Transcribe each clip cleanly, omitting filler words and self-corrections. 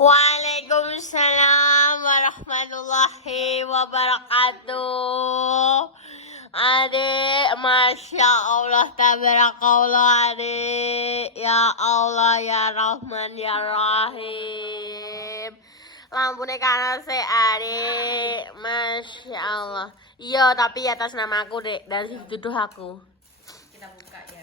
Waalaikumsalam warahmatullahi wabarakatuh. Adik, Masya Allah, tabarakallah adik. Ya Allah, ya Rahman, ya Rahim. Lampunya kanan sih adik. Masya Allah. Iya, tapi atas nama aku dek. Dan dituduh aku. Kita buka ya.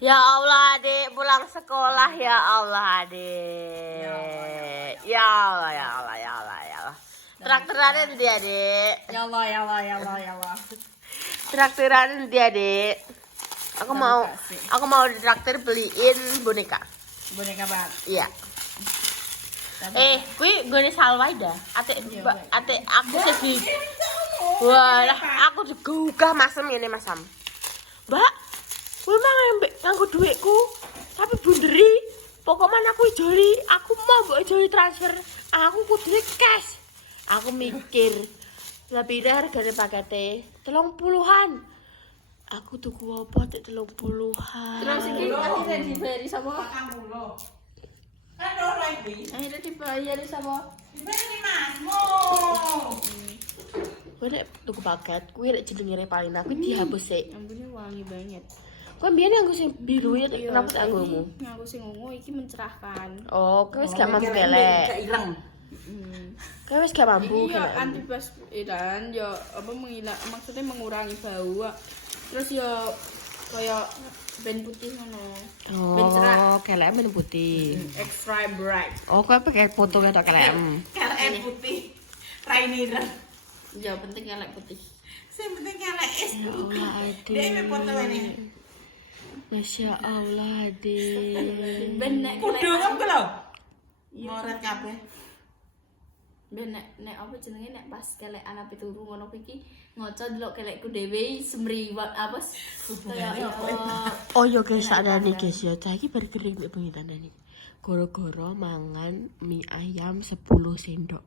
Ya Allah adik, pulang sekolah ya Allah adik. Ya Allah, ya Allah, ya Allah, ya Allah. Traktiran dia adik. Ya Allah, ya Allah, ya Allah, ya Allah. Traktiran dia adik. Aku mau ditraktir beliin boneka. Boneka banget. Iya. Kui gue salwa dah. Atik aku sedih. Wah, aku digugah masam ini masam. Mbak, kuwi mang nganggo dhuwitku. Tapi bunderi, pokoknya aku joli, aku mau mbok joli transfer. Aku kudu cash. Aku mikir, tapi hargane pakete 30-an. Aku tuku apa tek 30-an. Terus iki akhirnya dibayar sama 80. Kan ora iki. akhirnya dibayar sama Dibeli Masmu. Gue nek tuku paket, kuwi lek jenenge Repalina kuwi dihapus sik. ampune wangi banget. Kok biyen nganggo sing biru ya kenapa tak nganggomu? Nganggo sing ungu iki mencerahkan. Oh, kowe wis gak mampu kelek. Gak ireng. Kowe wis gak mampu Iki yo kelek. antibakterian yo apa maksudnya mengurangi bau. Terus yo kayak ben putih ngono. Ben cerah. Oh, kelek men putih. Extra bright. Oh, kowe pakai foto tok kelek. Kelek putih. Raine ireng. Ya penting elek putih. Sing penting kelek es. Ya Allah, adik. Dek foto ini. Masya Allah, adik. Ben nek Kudu kok lho. Moret kabeh. Ben nek apa jenenge nek pas kelek anak pituru ngono iki ngoco delok kelekku dhewe semriwat apa kaya Oh yo guys, tak ada nih guys ya. Cah iki bergering mbek bengi tandani. Goro-goro mangan mie ayam 10 sendok.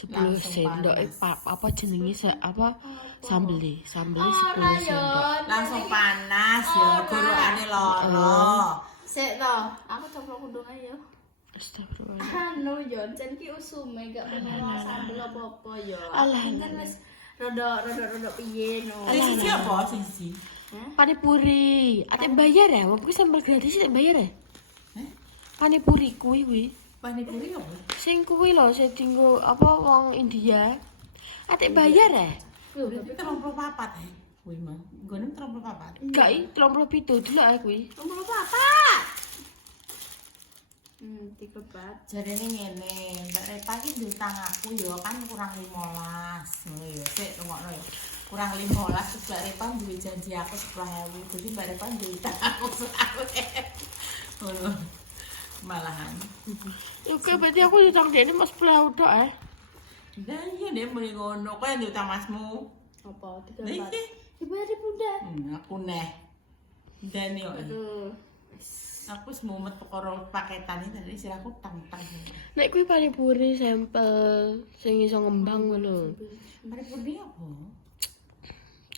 10 Langsung sendok panas. apa jenenge sambeli 10 sendok. Langsung panas ya, gorokane loro. sik to, aku coba kundung ae yo. Astagfirullah. Anu yo jan ki usume gak ono sambel apa-apa yo. Alah. Kan wis rada piye no. Sing siji apa sing siji? Panipuri. Ate bayar ya? Mau sampel gratis ate bayar ya? Panipuri kuwi. Panipuri apa? Sing kuwi lho sing dienggo apa wong India. Ate bayar ya? Berarti 34 kuwi mah. Nggone 34. Gak 37 delok ae kuwi. Umur apa? Dikebat. Jarene ngene, Mbak Repa iki diutang aku ya kan kurang 15. Ngono ya, sik rungokno ya. Kurang 15 terus Mbak Repa duwe janji aku 10.000. Jadi Mbak Repa diutang aku 100.000. Ngono. Malahan. Oke, berarti aku ditang dene Mas Pulau tok eh. Lah iya deh muni ngono, kowe yang diutang Masmu. Apa? Lah iki. Dibayar bunda. Aku neh. Dan yo. Aduh. Aku wis mumet perkara paketan iki tadi siraku tang-tang. Nek kuwi panipuri sampel sing iso ngembang ngono. Panipuri apa?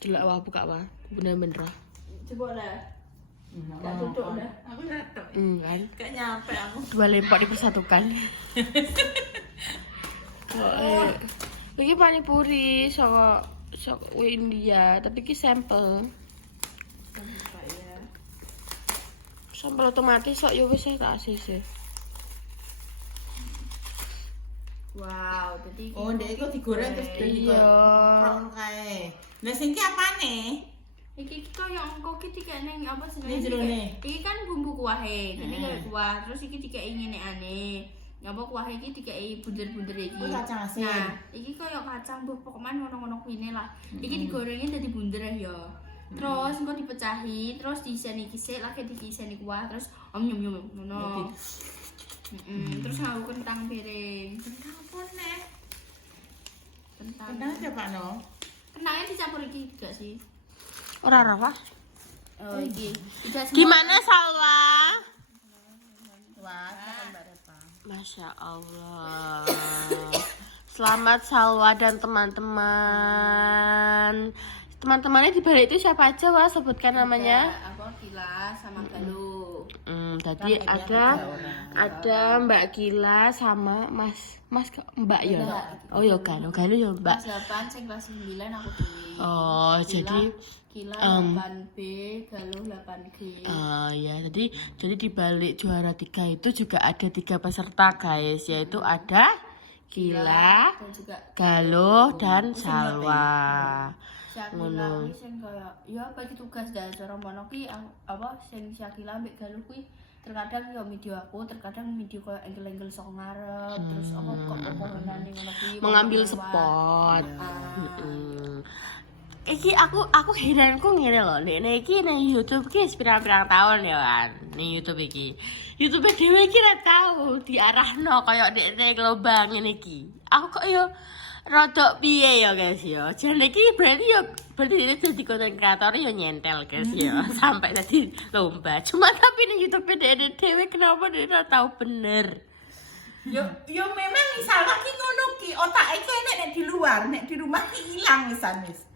Delok wae buka wae. Bener-bener. Coba lah. Gak duduk dah. Aku ngetok. Kan. Gak nyampe aku. Dua lempak dipersatukan. Iki panipuri saka India, tapi iki sampel. Sampel otomatis kok ya wis tak ACC. Wow, jadi Oh, ndek iku digoreng terus Iya. Krono kae. Lah sing ki apane? iki kaya engko ki dikene apa Ini jenenge? jerone. Iki kan bumbu kuahe, jadi kayak kuah, terus iki dikei ngene aneh. Ngapa kuahe iki dikei bunder-bunder iki. Kuwi kacang asin. Nah, iki kaya kacang buh pokoknya ngono-ngono kuine lah. Iki digorengin dadi bunder ya. Terus engko dipecahi, terus diiseni kisik, lagi diiseni kuah, terus nyum ngono. Terus nganggo kentang piring. Kentang apa nek? Kentang. Kentang siapa no? Kentangnya dicampur iki gak sih? Ora Rafa. Oh, iki. Tidak semua. Gimana Salwa? Wah, kan Mbak Repa. Masya Allah. Selamat Salwa dan teman-teman. Teman-temannya di balik itu siapa aja, Wah? Sebutkan namanya. Apa Vila sama Galuh. Tadi Kan ini ada 3 orang. ada Mbak Kila sama Mas Mbak ya. Mbak. Oh ya kan, ya Mbak. Kelas 8 sing kelas 9 aku dhewe. Oh, jadi Kila 8B, Galuh 8G. ya, jadi di balik juara 3 itu juga ada 3 peserta guys, yaitu ada Kila, dan juga Galuh, dan Salwa. Syakila kuwi sing kaya ya bagi tugas dah cara mono ki apa sing Syakila ambek Galuh kuwi terkadang ya video aku, terkadang video kaya angle-angle sok ngarep, terus apa kok pohonan ngono kuwi Mengambil spot. Iki aku heranku ngene lho, nek iki nang YouTube ki pirang-pirang tahun ya kan. Ning YouTube iki. YouTube dhewe iki ra tau diarahno kaya nek gelombang ngene iki. Aku kok yo rodok piye ya guys ya. Jan iki berarti dia jadi konten kreator yo nyentel guys ya sampai tadi lomba. Cuma tapi ning YouTube dhewe kenapa dia ra tau bener. Yo memang misal lagi ngono ki, otake ki nek di luar, nek di rumah ki ilang misan wis.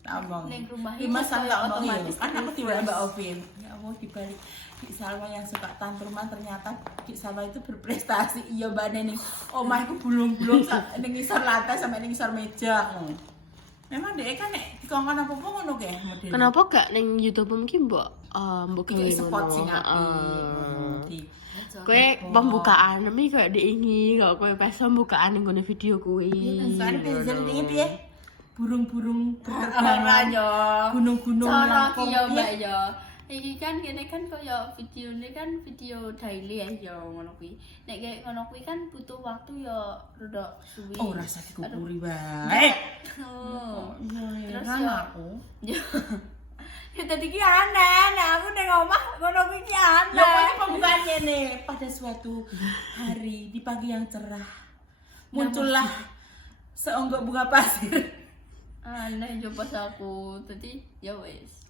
Tak omong. Ning rumah Di iki masalah otomatis kan aku refresh. tidak Mbak Ovin. Ya Allah dibalik Dik Salwa yang suka tantruman ternyata Dik Salwa itu berprestasi. Iya Mbak Neni. Omahku bulung-bulung ning ngisor lantai sampai ning ngisor meja. Memang dhek kan nek dikongkon apa-apa ngono kae model. Kenapa gak ning YouTube mungkin mbok gawe Iki spot ngono? sing apik. Kowe pembukaan iki koyo diingi kok kowe pas pembukaan ning ngene video kuwi. Soalnya pensil ini piye? Burung-burung Ora yo. gunung-gunung Cara langkung ki yo piye? Mbak yo. Iki kan kene kan kaya videone kan video daily ya ngono kuwi. Nek kayak ngono kuwi kan butuh waktu yo rada suwi. Oh rasa dikupuri wae. Oh. Iya, Terus kan yo. aku. Ya tadi ki aneh, aku ning omah ngono kuwi ki aneh. Lah pokoknya pembukaannya nih pada suatu hari di pagi yang cerah muncullah seonggok bunga pasir. Aneh yo pas aku. Dadi ya wis.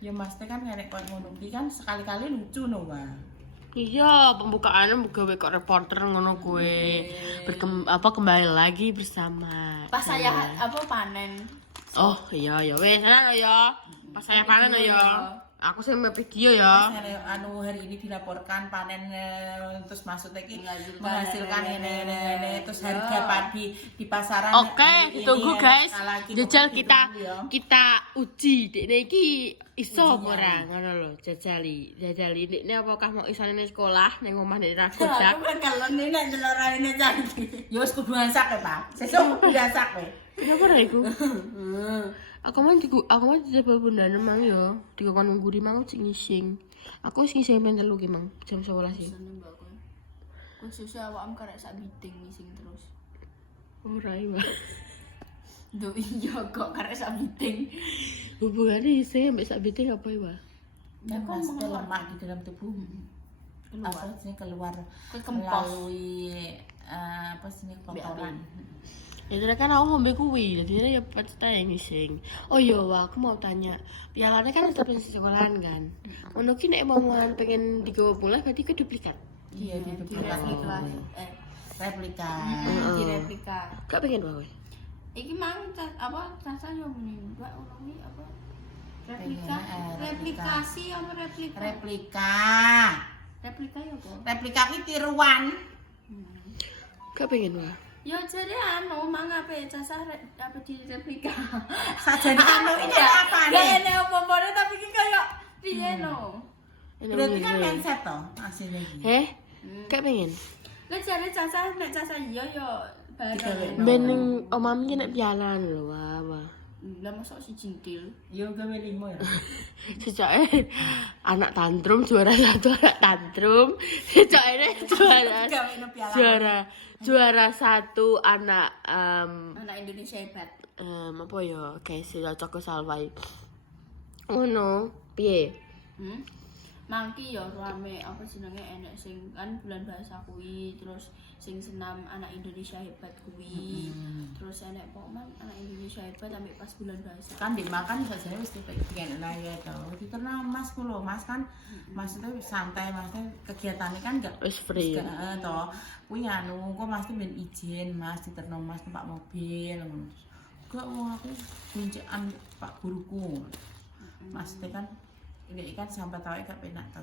Ya Mas teh kan nek koyo ngono ki kan sekali-kali lucu no, Bang. Iya, pembukaannya gawe kok reporter ngono kue. Kembali lagi bersama. Pas saya apa panen. Oh, iya ya wes, ana ya. Pas saya panen ya. Aku sing video ya. Terus anu hari ini dilaporkan panen terus maksudnya ki Menghasilkan menghasilkan ini terus harga padi di pasaran. Oke, hari ini tunggu guys. lagi Jajal tunggu ya. kita uji. Dekne iki iso apa ora ngono lho, jajali. Dekne apakah mau isane ning sekolah ning omah nek ra godak. Aku kan kalau ini nek delok raine cantik. Ya wis kudu ngasak ya, Pak. Sesuk kudu ngasak kowe. Kenapa ra iku? Aku mah dijebol bundane mang yo. Dikon ngguri mang cek ngising. Aku wis ngising ben 3 ki mang jam 11 iki. Seneng mbak kowe. Khusus awakmu karek sak biting ngising terus. Ora iya. Duh iya kok karek sak biting. Hubungannya iseng ambek sak biting apa ya? Ya kan lemak di dalam tubuh. Keluar. Apa sih keluar Kekempos. melalui apa sih kotoran. Ya tadi kan aku ngombe kuwi, jadi ya pasti ngising. Oh iya, wah, aku mau tanya. Pialanya kan ada di sekolahan kan. Ono ki nek mau pengen digawa pula berarti ke duplikat. Iya di Replika. replika. Di replika. Gak pengen bae. Iki mang apa rasanya muni mbak ulangi apa? Replika. Pengen, Replikasi apa replika? Replika. Replika ya apa? Replika ki tiruan. Gak pengen bae. Ya jadi anu mang apa jasa apa di replika. Sajane anu ini apa Gak nih? ada apa-apa tapi ki kayak piye no. Berarti kan mindset toh hasilnya iki. Gak pengen. Lah jare jasa nek jasa iya ya bareng. Ben ning omami nek pialan lho, wah. Lah mosok si cintil. Yo gawe limo ya. Sejak anak tantrum juara 1 anak tantrum. Sejak ini juara 1 anak Anak Indonesia hebat. apa ya guys, cocok ke Salwai. Ngono, piye? Mangki ya rame apa jenenge enek sing kan bulan bahasa kuwi, terus sing senam anak Indonesia hebat kuwi. Terus enek pokoknya anak Indonesia hebat sampai pas bulan bahasa. Kan dimakan sajane wis dipengen ya to. Diterna Mas ku lho, Mas kan maksudnya santai, maksudnya kegiatannya kan enggak Wis free. heeh to. Kuwi anu, kok Mas ben izin Mas diterno Mas numpak mobil ngono. Kok wong aku guncekan Pak guruku. Mas teh kan Ini kan sampai tahu gak penak tau.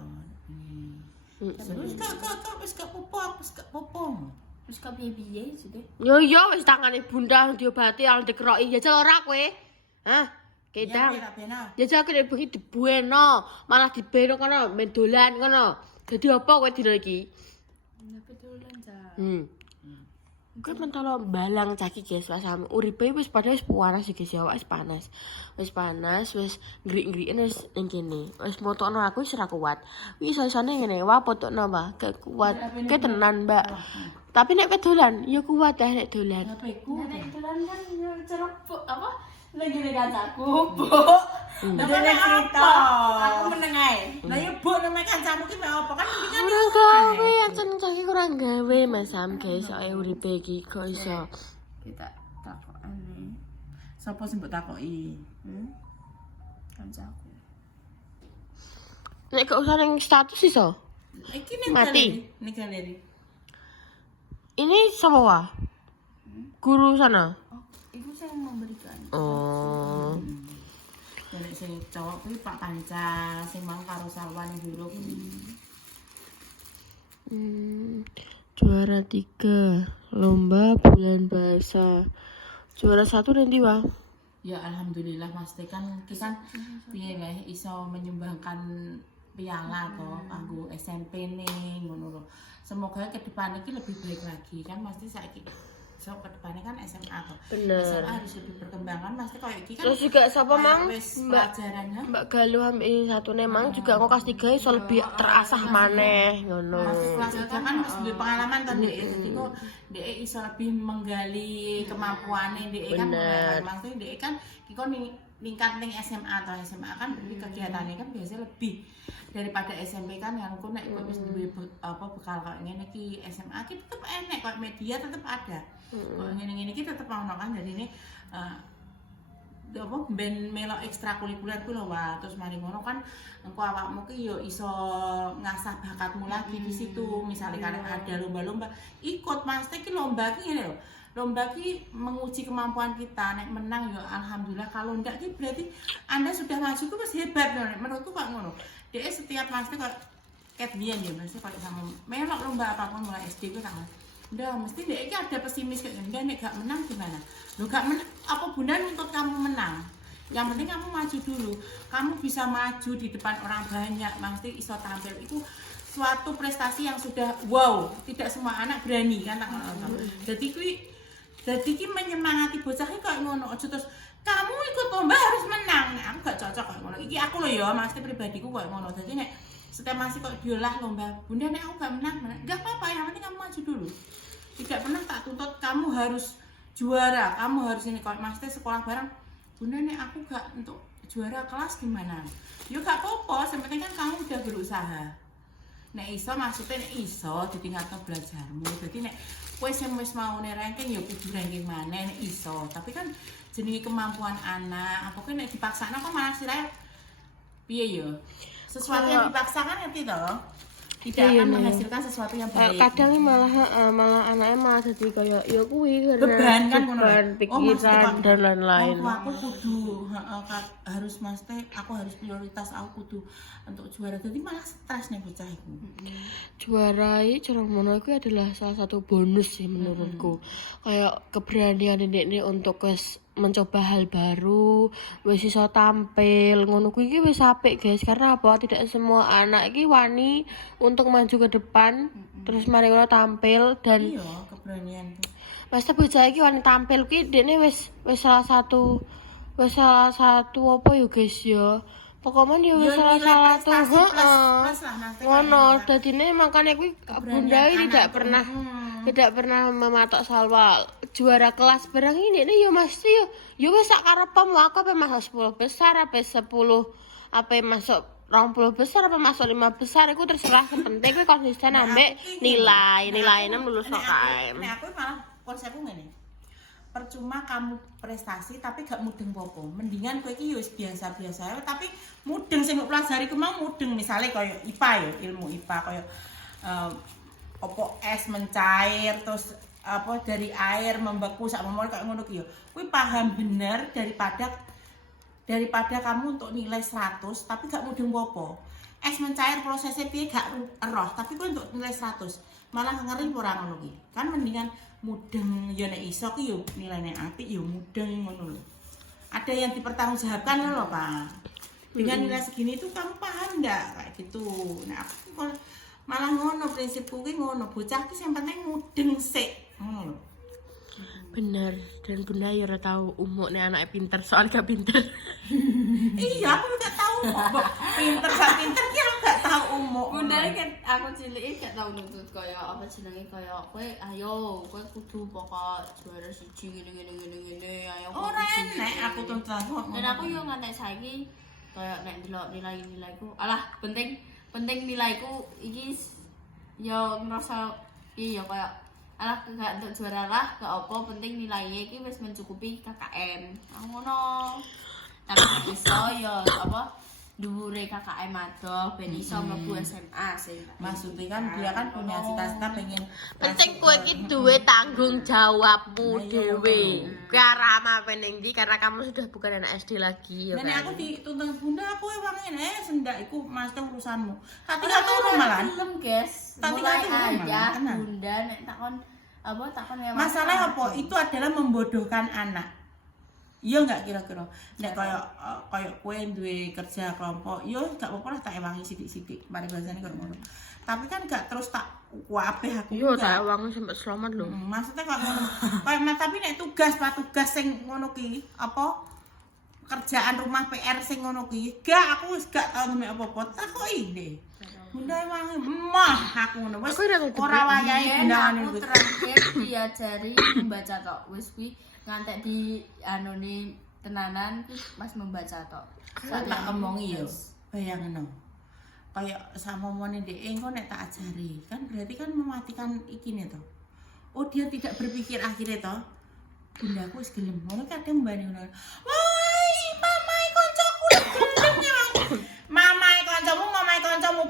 Heeh. Wis gak popo. Terus kok piye-piye sudah. Yo yo wis tangane bunda diobati al dikeroki jajal ora kowe. Hah? Kedang. Jajal kowe bengi dibueno, malah dibeno kono men dolan kono. Dadi apa kowe dina iki? Tapi dolan ja. Kowe mentolo balang caki guys, Mas uripe wis padha wis panas iki guys, wis panas. Wis panas, wis ngrik-ngriken wis ning kene. Wis motokno aku wis ora kuat. Wi iso-isone ngene, wah potokno Mbak, gak kuat. Ke tenan, Mbak. Tapi nek kowe dolan, ya kuat nek dolan. Nek dolan kan cerok apa? Lagi nek kancaku, Bu. Dene cerita. Aku meneng ae. Lah ya Bu nek kancamu ki mek apa kan iki kan Kurang gawe, ancen caki kurang gawe Mas Sam guys, soalnya uripe iki kok iso. Kita takokane sapa sing mbok takoki? kancaku. Nek gak usah ning status iso. Iki ning Mati. galeri. Ini sama wa? Guru sana. Oh, iku sing memberikan. Oh. Nek sing cowok kuwi Pak Panca, sing mang karo Salwan Guru kuwi. Juara 3 lomba bulan bahasa. Juara 1 nanti wa. Ya alhamdulillah Mas Teh kan kita piye nggih iso menyumbangkan piala to kanggo SMP ning ngono lho. Semoga ke depan iki lebih baik lagi kan Mas Teh saiki so ke depannya kan SMA to. Bener. SMA harus lebih berkembang kan Mas Teh koyo iki kan. Terus juga siapa mang? Wis Mbak pelajarannya. Mbak Galuh ambek ini satu mang juga kok kelas 3 iso lebih terasah maneh ngono. Mas kelas 3 kan Mas duwe pengalaman to Dek. Dadi kok Dek iso lebih menggali kemampuane Dek kan. Bener. Maksudnya Dek kan kiko ningkat ning SMA atau SMA kan berarti kegiatannya kan biasanya lebih daripada SMP kan yang aku nek wis duwe bekal kayak ngene iki SMA ki tetep enek kok media tetep ada. Kok ngene-ngene iki tetep ono kan jadi ini apa ben melok ekstrakurikuler ku lho Wak. Terus mari ngono kan engko awakmu ki yo iso ngasah bakatmu lagi di situ. Misalnya kalau ada lomba-lomba ikut Mas iki lomba ki ngene lho. Lomba ki menguji kemampuan kita, nek menang ya alhamdulillah, kalau ndak ki berarti Anda sudah maju ku wis hebat lho, nek menurutku kok ngono. Dek setiap mesti kok ket biyen ya, mesti kok sama melok lomba apapun mulai SD ku tak. Ndak mesti dek iki ada pesimis kayak ndak nek gak menang gimana? Lho gak menang apa gunanya untuk kamu menang? Yang penting kamu maju dulu. Kamu bisa maju di depan orang banyak, mesti iso tampil itu suatu prestasi yang sudah wow, tidak semua anak berani kan tak ngono. Jadi ki menyemangati bocah iki koyo ngono. Aja terus kamu ikut lomba harus menang. Nah, aku gak cocok koyo ngono. Iki aku lho ya, Mas pribadiku koyo ngono. Jadi nek setiap masih kok diolah lomba, Bunda nek aku gak menang, enggak apa-apa, yang penting kamu maju dulu. Tidak pernah tak tuntut kamu harus juara, kamu harus ini kalau Mas sekolah bareng. Bunda nek aku gak untuk juara kelas gimana? Ya gak apa-apa, yang penting kan kamu udah berusaha. Nek iso maksudnya nek iso ditingkatno belajarmu. Jadi nek kowe sing wis maune ranking ya kudu ranking maneh nek iso. Tapi kan jenenge kemampuan anak, apa nek dipaksana kok malah sirahe piye ya? Sesuatu yang dipaksakan ngerti toh? Tidak akan menghasilkan sesuatu yang baik. Kadang malah anaknya malah jadi kayak ya kuwi karena beban kan ngono. Pikiran dan lain-lain. Aku kudu harus mesti aku harus prioritas aku kudu untuk juara. Jadi malah stres nih bocah iku. Juara iki cara mono iku adalah salah satu bonus sih menurutku. Kayak keberanian ini untuk mencoba hal baru, wis iso tampil ngono kuwi iki wis apik guys. Karena apa? Tidak semua anak iki wani untuk maju ke depan terus mari ngono tampil dan iya keberanian. Pasti bocah iki wani tampil kuwi dekne wis salah satu apa ya guys ya. Pokoknya dia wis salah satu ngono. Dadine makane kuwi Bunda tidak pernah mematok Salwa juara kelas barang ini nih yo mesti yo wis sak karepmu aku apa masuk 10 besar apa 10 apa masuk 20 besar apa masuk 5 besar iku terserah yang penting kowe konsisten ambek nilainya lulus KM. Nek aku malah konsepku ngene. Percuma kamu prestasi tapi gak mudeng popo. Mendingan kowe iki yo biasa-biasa ae tapi mudeng sing mbok pelajari ku mau mudeng misale koyo IPA ya, ilmu IPA koyo opo es mencair terus apa dari air membeku sak momol kayak ngono ki yo. Kuwi paham bener daripada daripada kamu untuk nilai 100 tapi gak mudeng popo. Es mencair prosesnya piye gak eroh, tapi kowe untuk nilai 100 malah ngeri ora ngono ki. Kan mendingan mudeng ya nek iso ki yo nilainya apik yo mudeng ngono lho. Ada yang dipertanggungjawabkan lho Pak. Dengan nilai segini itu kamu paham enggak kayak gitu. Nah, aku kalau malah ngono prinsipku ki ngono, bocah ki sing penting mudeng sik ngono lho. Bener, dan bunda ya ora tahu umuk nih anaknya pinter, soal gak pinter. Iya, aku gak tahu kok. Pinter gak pinter ki aku gak tahu umuk. Bunda kan aku cilik gak tau nuntut kaya apa jenenge kaya kowe ayo kowe kudu pokok juara siji ngene ayo. Ora enek aku tuntut kok. Dan aku yo ngantek saiki kaya nek delok nilai-nilaiku. Alah, penting nilaiku iki yo ngerasa iya kaya alah gak untuk juara lah, gak apa penting nilainya iki wis mencukupi KKM. Ngono. Tapi iso yo apa dhuwure KKM adoh ben iso mlebu SMA sih. Maksudnya kan dia kan punya cita-cita pengen Penting kowe iki duwe tanggung jawabmu dhewe. Kowe ora amal pening ndi karena kamu sudah bukan anak SD lagi ya Nenek kan. aku dituntun bunda aku emang ini sendak iku master urusanmu. Kati gak turu malah. Belum, guys. Tapi Mulai kan itu aja tenang. bunda nek takon ya Masalah apa? Itu adalah membodohkan anak. Iya enggak kira-kira. Nek koyo kowe duwe kerja kelompok, yo gak apa-apa lah tak ewangi sithik-sithik. Mari bahasane koyo ngono. Tapi kan gak terus tak kabeh aku. Yo enggak. tak uang sampai selamat lho. Maksudnya kok ngono. Kayak tapi nek tugas sing ngono ki, apa kerjaan rumah PR sing ngono ki, gak aku wis gak tau ngemek apa-apa. Takoki deh. Bunda emang emah aku ngono wis Aku udah ngerti, ora wayahe Biyen bundane aku kuwi. terakhir diajari membaca tok. Wis kuwi ngantek di anone tenanan pas membaca tok. Aku tak omongi yo. Bayangno. Kayak sama momone ndek engko nek tak ajari, kan berarti kan mematikan ikine to. Oh dia tidak berpikir akhirnya to. Bundaku wis gelem. Ngono kadang mbane ngono. Woi, mamae koncoku gelem ya. Mamae kancamu,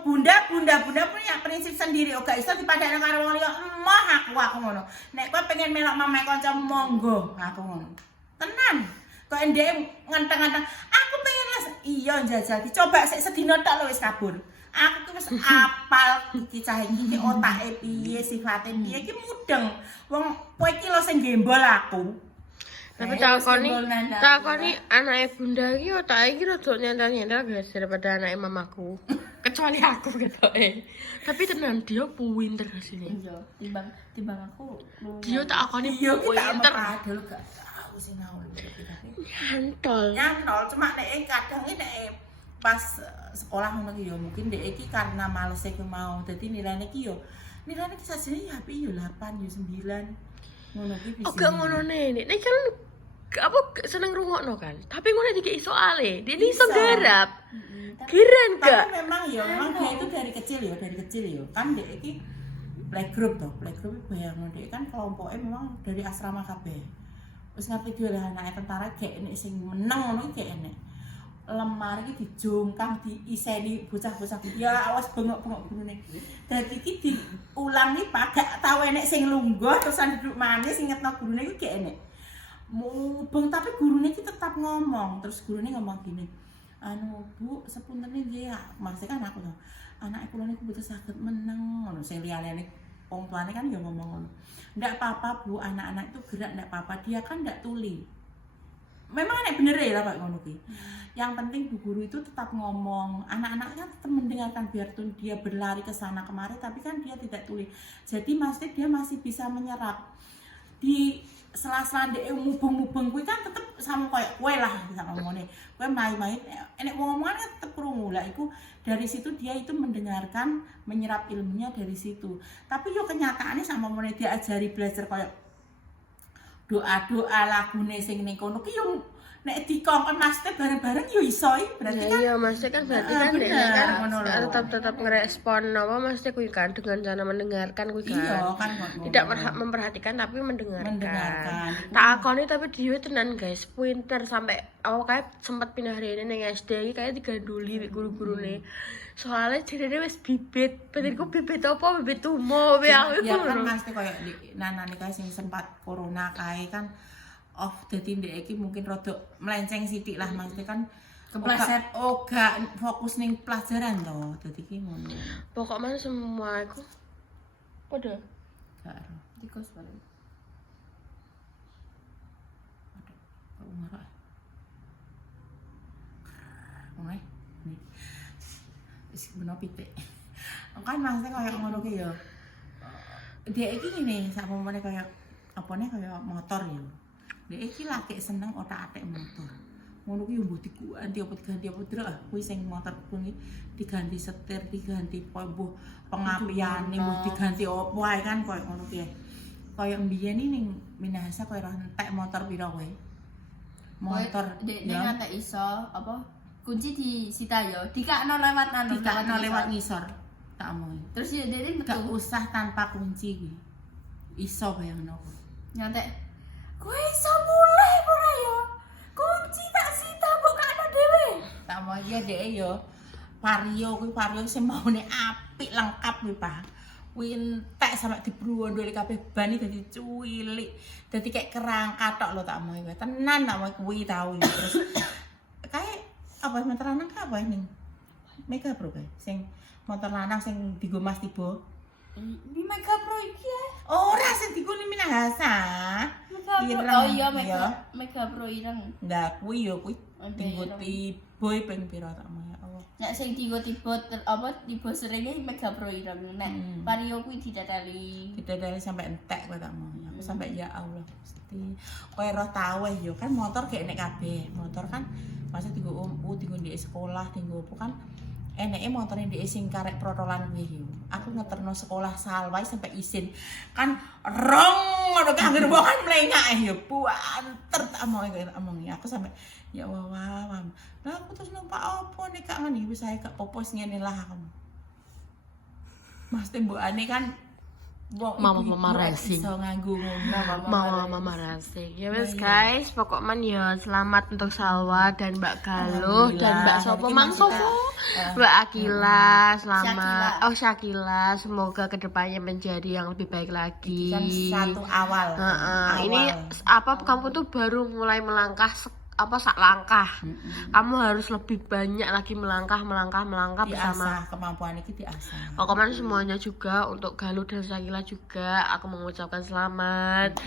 bunda punya prinsip sendiri. Oh gak iso dipadani karo wong liya. Emoh aku ngono. Nek kowe pengen melok mamae kancamu monggo, aku ngono. Tenan. Kok ndek ngenteng-ngenteng, aku pengen les. Iya njajal dicoba sik sedina tok lho wis kabur. Aku ki wis apal iki cah iki otake piye, sifate piye iki mudeng. Wong kowe iki lho sing gembol aku. Tapi takoni anaknya bunda iki otak iki rada nyentel-nyentel guys daripada anaknya mamaku. Kecuali aku ketoke. Tapi tenan dia pinter asline. Iya, timbang aku. Dia tak akoni Iya kita pinter. padahal gak tahu sinau. Nyantol. Cuma nek kadang nek pas sekolah ngono ki yo mungkin dek iki karena males iku mau. Dadi nilainya ki yo nilainya ki sajane ya apik yo 8 yo 9. Ngono ki bisa. Oh gak ngono nek kan apa seneng rungokno kan. Tapi ngono dikeki soale, dia iso garap. Keren gak? Tapi memang dia itu dari kecil ya. Kan dek iki playgroup toh. Playgroup bayangno dek kan kelompoknya memang dari asrama kabeh. Wis ngerti dhewe lah anake tentara gek enek sing meneng ngono iki gek enek. Lemari iki dijongkang diiseni bocah-bocah. Ya awas bengok-bengok gurune. Dadi iki diulang iki Pak gak tau enek sing lungguh terusan duduk manis ingetno gurune iki gek enek. Mubeng tapi gurune iki tetap ngomong. Terus gurune ngomong gini. Anu Bu, sepuntene nggih ya. Maksudnya kan aku to. Anak kula niku mboten saged meneng ngono. Sing liyane wong tuane kan ya ngomong ngono. Ndak apa-apa Bu, anak-anak itu gerak ndak apa-apa. Dia kan ndak tuli. Memang nek bener ya Pak ngono ki. Yang penting Bu Guru itu tetap ngomong. Anak-anaknya tetap mendengarkan biarpun dia berlari ke sana kemari tapi kan dia tidak tuli. Jadi maksudnya dia masih bisa menyerap. Di sela-sela ndek mubeng-mubeng kuwi kan tetep sama koyo kowe lah bisa ngomongane. Kowe main-main enek omongan kan tetep krungu. Lah iku dari situ dia itu mendengarkan, menyerap ilmunya dari situ. Tapi yo kenyataannya sama ngomongane dia ajari belajar koyo doa-doa lagune sing ning kono ki yo nek dikongkon maksudnya bareng-bareng yo iso berarti kan Iya, maksudnya kan berarti kan dia kan ngono lho. tetap ngerespon apa maksudnya kuwi kan dengan cara mendengarkan kuwi Iya kan. kan ngono. Tidak memperhatikan tapi mendengarkan. Mendengarkan. Tak akoni tapi dia tenan guys, pinter sampai aku kayak sempat pindah rene ning SD iki kayak diganduli guru-gurune. Soalnya jenenge wis bibit, pentingku bibit apa bibit tumo wae aku Ya iku kan lho. mesti koyo nanane kae sing sempat corona kae kan off dadi ndek iki mungkin rada melenceng sithik lah maksudnya kan Kepleset. gak fokus ning pelajaran to dadi ki ngono Pokoknya semua aku udah gak ero Tikus balik. kok marah oke nih wis bener pitik kan maksudnya kayak ngono ki ya dia iki ngene sak pomone kayak apane kayak motor ya dia iki lagi seneng otak-atik motor ngono ki yo mbok diganti apa terus kuwi sing motor kuwi diganti setir diganti mbuh pengapiane mbuh diganti opo ae kan koyo ngono ki koyo mbiyen ning Minahasa koyo ora entek motor pira kowe motor Dek ngate iso apa? Kunci disita yo. Dikakno lewat anu, dikakno lewat ngisor tak omongi Terus ya dek gak metu. usah tanpa kunci kuwi iso bayangno aku Nyantek. Kowe iso mulai ora yo? Kunci tak sita bukakno dhewe. tak mau ya dek yo vario sing maune apik lengkap kuwi Pak kuwi entek sampe dibruwondoli kabeh ban iki dadi cuwilik dadi kayak kerangka tok lho tak mau kuwi tenan tak mau kuwi tau ya terus kayak apa motor lanang ka apa ning Mega Pro kae sing motor lanang sing dienggo Mas Tibo Ini Mega Pro iki ya. ora sing dienggo ning Minahasa Mega Pro. Ireng, Oh iya iya. Mega Pro ireng. ndak kuwi yo kuwi Oh, dienggo ireng. Tibo ping pira tak mau ya Allah Nek sing tiba apa tiba seringe Mega Pro ireng. Nek Vario kuwi didadali. kita dari sampai entek kowe tak mau aku sampai ya Allah mesti kowe roh tau yo kan motor kayak nek kabeh motor kan masa dienggo dienggo di sekolah dienggo apa kan eneke motore ndek sing karek protolan kuwi yo aku ngeterno sekolah salwai sampai izin kan rong ngono kan anggere wong kan mlengak yo buanter tak omongi aku sampai ya Allah lah aku terus numpak opo nek gak ngene wis ae gak popos ngene lah kamu Mas tembokane kan wong Mama racing. iso nganggo ngono Mama racing. Ya wes guys, pokoknya ya selamat untuk Salwa dan Mbak Galuh dan Mbak Sopo Mang Sopo. Mbak Akila, selamat. Oh Syakila, semoga kedepannya menjadi yang lebih baik lagi. kan satu awal. Ini apa kamu tuh baru mulai melangkah sak langkah. Kamu harus lebih banyak lagi melangkah bersama. diasah kemampuan iki diasah. Pokoknya semuanya juga untuk Galuh dan Syakila juga aku mengucapkan selamat.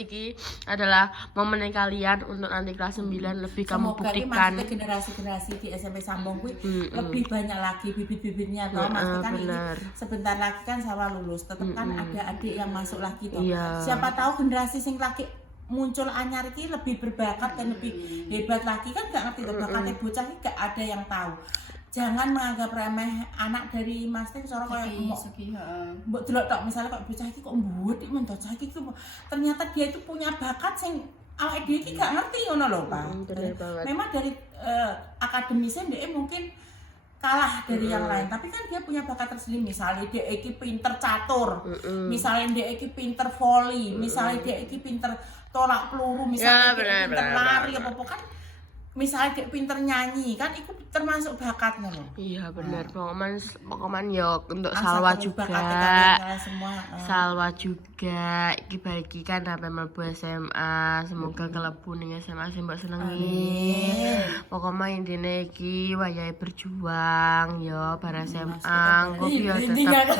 Iki adalah momen kalian untuk nanti kelas 9 lebih kamu Semoga buktikan. maksudnya generasi-generasi di SMP Sambong kuwi lebih banyak lagi bibit-bibitnya toh maksudnya kan bener. ini sebentar lagi kan Salwa lulus tetep kan ada adik yang masuk lagi toh. Iya. Siapa tahu generasi sing lagi muncul anyar iki lebih berbakat dan lebih hebat lagi kan gak ngerti tuh bakatnya bocah iki gak ada yang tahu. Jangan menganggap remeh anak dari Mas Teh cara koyo mbok delok tok misalnya kok bocah iki kok mbuwet iki men bocah iki ternyata dia itu punya bakat sing awake dhewe iki gak ngerti ngono lho Pak. Bener banget. Memang dari akademisnya dia mungkin kalah dari yang lain, tapi kan dia punya bakat tersendiri. Misalnya dia iki pinter catur, misalnya dia iki pinter volley, misalnya dia iki pinter tolak peluru, misalnya dia pinter lari apa kan, misalnya dia pinter nyanyi kan, itu termasuk bakatnya loh. Iya benar. Pokoknya ya untuk Asal Salwa kamu juga. bakatnya kalian semua. Salwa juga iki bagi kan sampai mlebu SMA, semoga kelebu ning SMA sing mbok senengi. Pokoknya intine iki wayahe berjuang ya bar SMA, engko yo tetep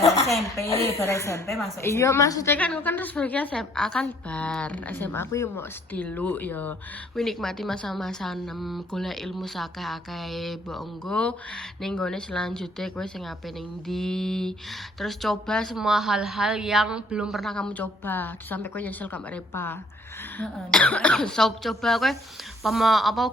bar SMP masuk. iya maksudnya kan aku kan terus bagi SMA kan bar SMA aku yo mau sedilu yo kuwi nikmati masa-masa 6 golek ilmu sakeh-akeh mbok engko ning gone selanjutnya kowe sing ape ning ndi terus coba semua hal-hal yang belum pernah kamu coba sampai kowe nyesel gak Repa. So coba kowe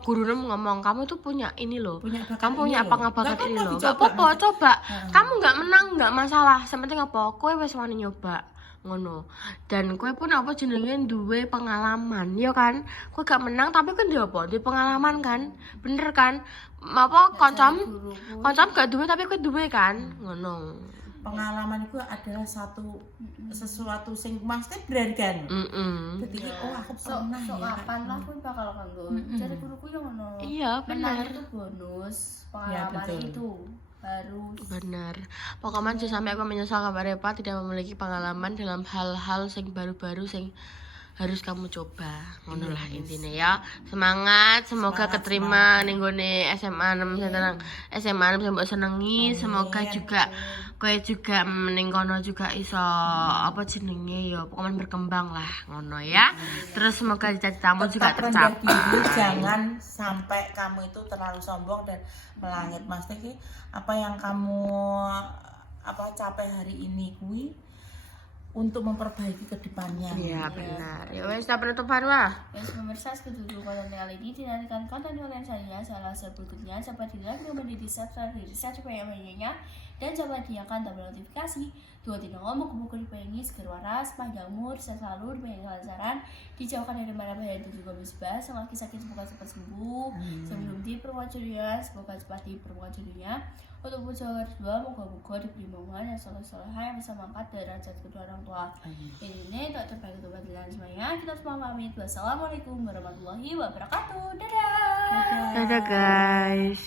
gurune ngomong kamu tuh punya ini loh. Kamu punya bakat ini loh. Gak apa-apa coba. Kamu nggak menang nggak masalah. Yang penting apa? Kowe wis wani nyoba. Ngono. Dan kowe pun apa jenenge duwe pengalaman, ya kan? Kowe gak menang tapi kan dia apa? Duwe pengalaman kan? Bener kan? Apa kancam gak duwe tapi kowe duwe kan? Ngono. Pengalaman itu adalah sesuatu sing mesti berharga. Jadi aku pernah ya. kapan lah aku bakal kanggo. Jadi guruku yang ngono. Iya, benar. Itu bonus pengalaman itu. Harus benar. Pokoknya sampai aku menyesal kabar Repa tidak memiliki pengalaman dalam hal-hal sing baru-baru sing harus kamu coba. Ngono lah intinya ya. Semangat, semoga Semangat, keterima ning gone SMA 6 seneng. SMA 6 mbok senengi, semoga juga kowe juga ning kono juga iso apa jenenge ya pokoknya berkembang lah ngono ya. Terus semoga cita-citamu juga Tetap rendah tercapai. diri, jangan sampai kamu itu terlalu sombong dan melangit. Maksudnya ki, apa yang kamu capai hari ini kui untuk memperbaiki ke depannya. Iya benar. Ya wes kita penutupan wah. Yang pemirsa segitu konten kali ini. Dengarkan konten saya salah berikutnya. Sampai tidak menjadi subscribe di supaya mainnya dan coba diakan tombol notifikasi. Dua tidak ngomong ke buku dipengi seger waras, panjang umur, sehat selalu, banyak saran, dijauhkan dari mana bahaya dan juga musibah. Semoga sakit semoga cepat sembuh. Sebelum diperkuat dunia, semoga cepat diperkuat dunia. Untuk puja kedua, moga-moga diberi momongan yang soleh-soleh yang bisa mengangkat derajat kedua orang tua. Ini tak terbaik untuk badilan semuanya. Kita semua pamit. Wassalamualaikum warahmatullahi wabarakatuh. Dadah. Dadah guys.